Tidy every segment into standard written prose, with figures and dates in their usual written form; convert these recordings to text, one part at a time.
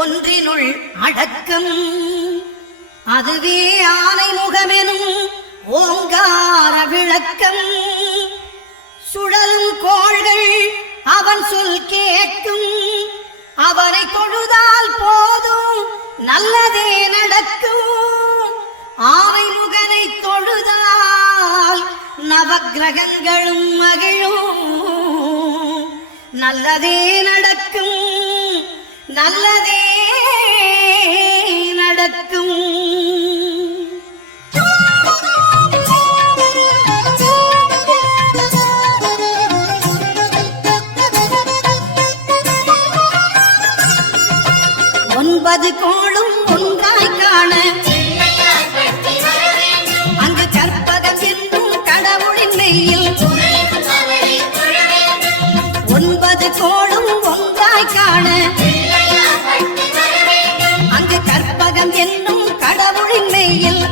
ஒன்றினுள் அடக்கம் அதுவே ஆனை முகமெனும் ஓங்கார விளக்கம். சுழலும் கோள்கள் அவன் சொல் கேட்கும், அவனை தொழுதால் போதும் நல்லதே நடக்கும். ஆனை முகனை தொழுதால் நவக்கிரகங்களும் மகிழும், நல்லதே நடக்கும், நல்லதே நடக்கும். ஒன்பது கோளும் ஒன்றாய் காண அங்கு கற்பகம் என்னும் கடவுளின் மெய்யில். ஒன்பது கோளும் ஒன்றாய் காண அங்கு கற்பகம் என்னும் கடவுளின் மெய்யில்.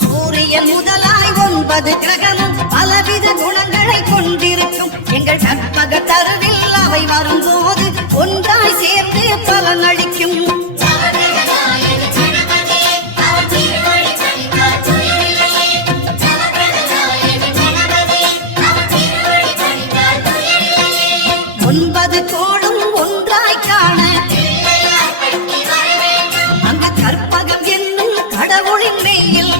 சூரியன் முதலாய் 9 கிரகமும் பலவித குணங்களை கொண்டிருக்கும். எங்கள் கற்பக தருவில் அவை வரும்போது ஒன்றாய் சேர்ந்து பலனளிக்கும். ஒன்பது கோளும் ஒன்றாய் காண அங்கு கற்பகம் என்னும் கடவுளின் மெய்யில்.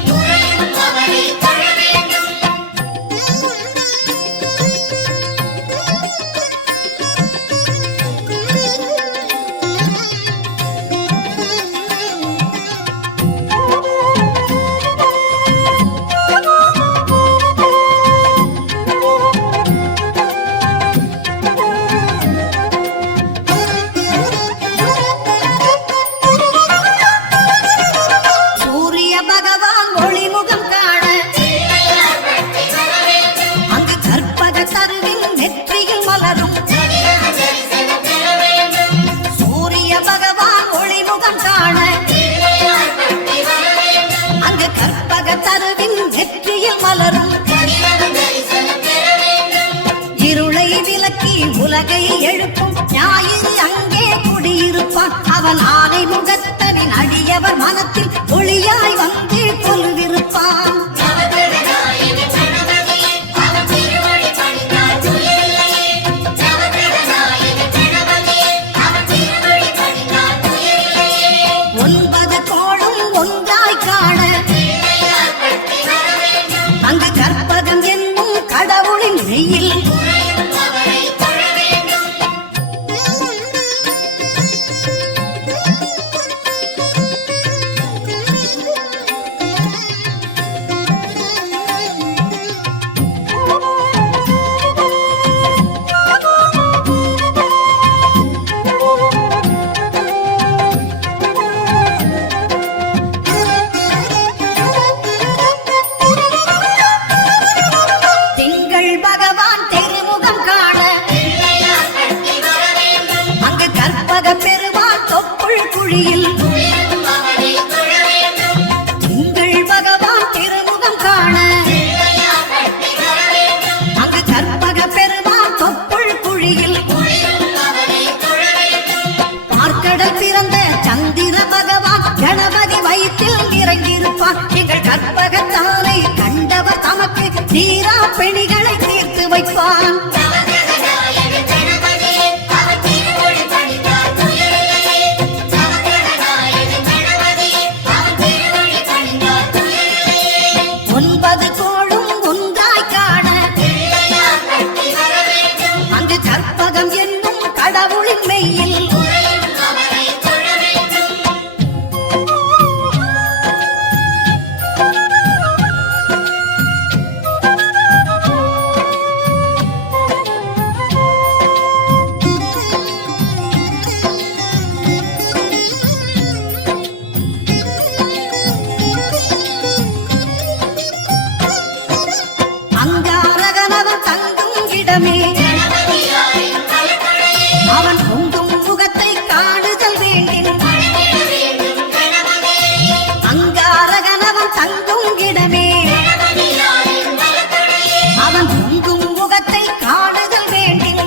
இருளை விலக்கி உலகை எழுப்பும் ஞாயிறு அங்கே குடியிருப்பான். அவன் ஆனை முகத்தனின் அடியவர் மனத்தில் ஒளியாய் வந்து கொள்விருப்பான். ஒன்பது கோளும் ஒன்றாய் காண அங்கு கற்பகம் என்னும் கடவுளின் மெய்யில். பெருமான் தொப்புள் குழியில் உங்கள் பகவான் திருமுகம் காண அங்கு கற்பக பெருமான் தொப்புள் குழியில். பார்க்கடல் பிறந்த சந்திர பகவான் கணபதி வயிற்றில் இறங்கியிருப்பான். எங்கள் கற்பகத்தானை கண்டவர் தமக்கு தீரா பெணிகளை தீர்த்து வைப்பான். ஒன்பது கோளும் ஒன்றாய் காண அங்கு கற்பகம் என்னும் கடவுளின் மெய்யில். அவன் பொங்கும் முகத்தை காணுதல் வேண்டும். அங்காரகனவன் தங்கும் இடமே அவன் பொங்கும் முகத்தை காணுதல் வேண்டும்.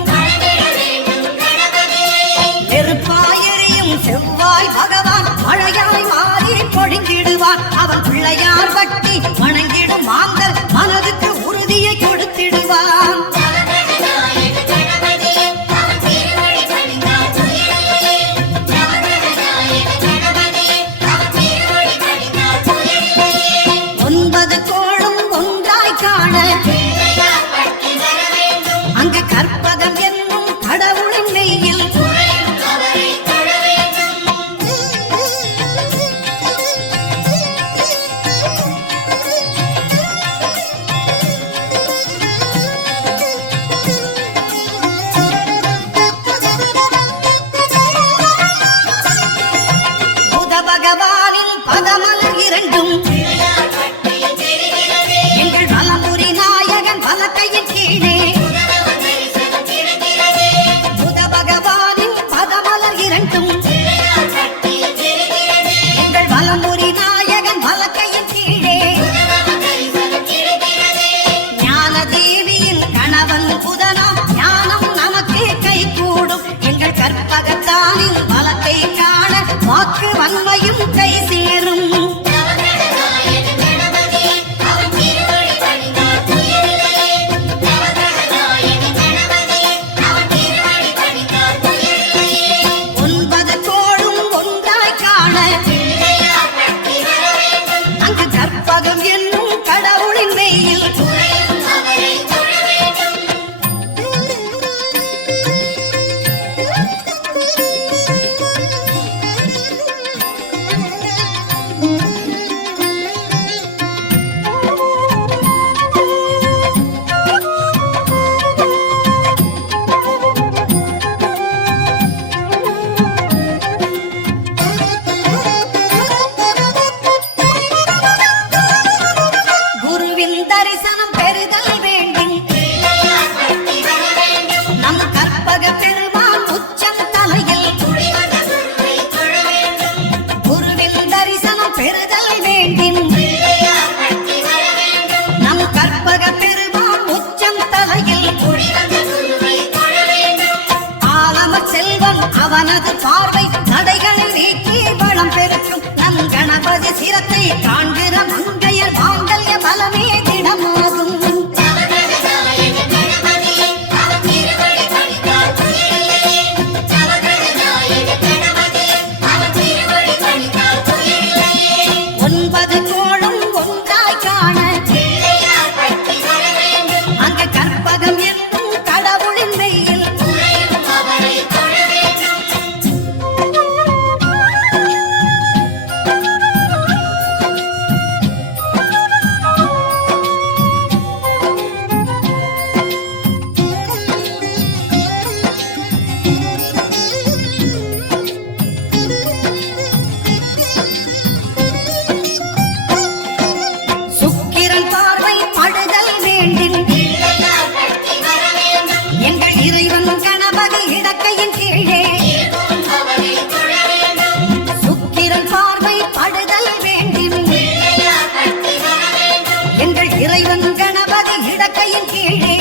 பிள்ளையார் பட்டி வணங்கிடும் மாந்தர் மனதுக்கு உறுதியை கொடுத்திடுவான். அங்கு கற்பகம் என்னும் கடவுளின் மெய்யில் புத பகவானின் பதமலர் இரண்டும் எங்கள் வலம்புரி நாயகன் வலக்கையின் கீழே எங்கள் வலம்புரி நாயகன் வலக்கையின் கீழே ஞான தேவியின் கணவன் புதனாம் ஞானம் நமக்கே கை கூடும். எங்கள் கற்பகத்தானின் வலக்கை காண வாக்கு வன்மையும் கை சேரும். கற்பகம் என்னும் கடவுளின் மெய்யில் தரிசனம் பெறுதல் வேண்டும். நம் கற்பக பெருமான் உச்சம் தலையில் குருவின் தரிசனம் பெறுதல் வேண்டும். நம் கற்பக பெருமான் உச்சம் தலையில் ஆலம செல்வம் அவனது பார்வை தடைகளை நீக்கி வளம் பெருக்கும். நம் கணபதி சிரத்தை காண்கிற மங்கையர் மாங்கல்ய பலமே திடமாகும். ஒன்பது கோளும் ஒன்றாய் காண அங்கு கற்பகம் என்னும் கடவுளின் மெய்யில் சுக்கிரன் பார்வை படுதல் வேண்டும். எங்கள் இறைவன் கணபதி இடக்கையின் கீழே சுக்கிரன் பார்வை படுதல் வேண்டும். எங்கள் இறைவன் கணபதி இடக்கையின் கீழே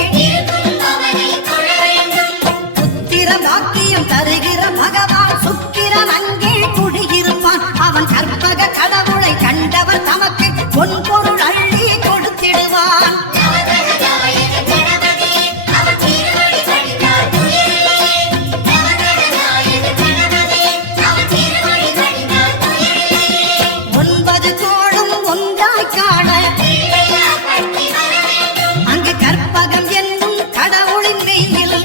புத்திர வாக்கியம் தருகிற பகவான் சுக்கிரன் அங்கே குடியிருப்பான். அவன் கற்பக கடவுளை கண்டவர் தமக்கு பொன்பொருள் அள்ளி கொடுத்திடுவான். ஒன்பது கோளும் ஒன்றாய் காண அங்கு கற்பகம் என்னும் கடவுளின் மெய்யில்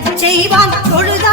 விளங்கச் செய்வான் தொழுத